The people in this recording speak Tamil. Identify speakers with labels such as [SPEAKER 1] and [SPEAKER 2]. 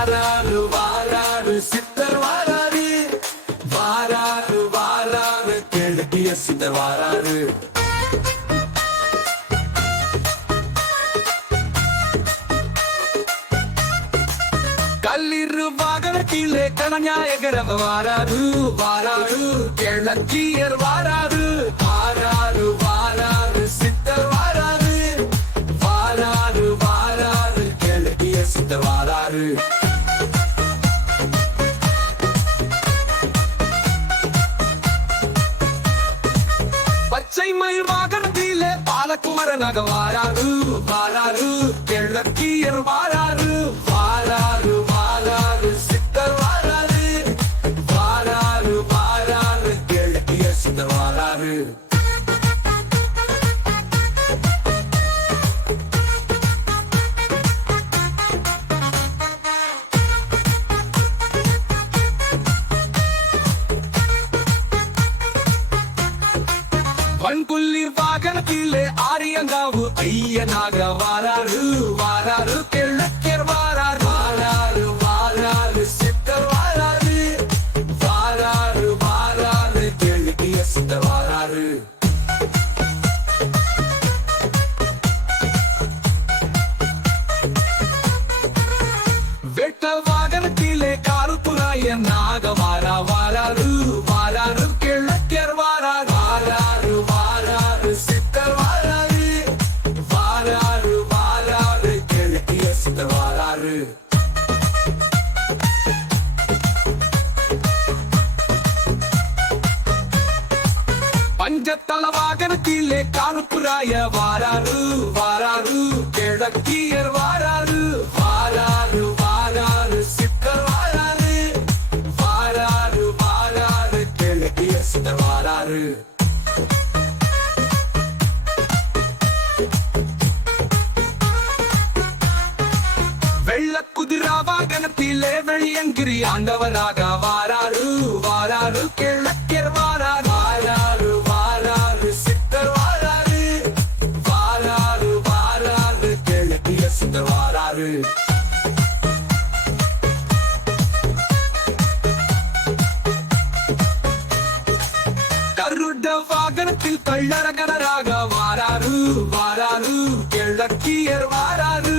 [SPEAKER 1] வாராரு வாராரு சித்தர் வாராரு. வாராரு வாராரு கிழக்கிய சித்தர் வாராரு. கல்லிரு வாகனத்திலே கனநாயகரவ வாராரு வாராரு கிழக்கியர் வாராரு வாராரு வாராரு பச்சை மயில் வாகனத்திலே பாலகுமரனாக வாராரு வாராரு. கிழக்கியர் வார வன்குள்ளிர் வாகனத்திலே ஆரியங்காவு ஐயனாக வாராரு வாராரு கிழக்கர் வாராரு. வாராரு வாராரு சித்தர் வாராரு. வாராரு வாராரு கிழக்கிய சித்தர் வாராரு. வெட்ட வாகனத்திலே காருப்புராய நாக வாரா வாராரு. பஞ்சத்தல வாகனத்திலே காருப்புராய வாராரு வாராரு கிழக்கியர் வாராரு வாராரு வாராரு சித்தர் வாராரு வாராரு வாராரு கிழக்கிய சித்தர் வாராரு. வெள்ள குதிரா வாகனத்திலே வெளியங்கிரி ஆண்டவராக வாராரு. கருட வாகனத்தில் கள்ளரகனராக வாராரு வாராரு கிழக்கியர் வாராரு.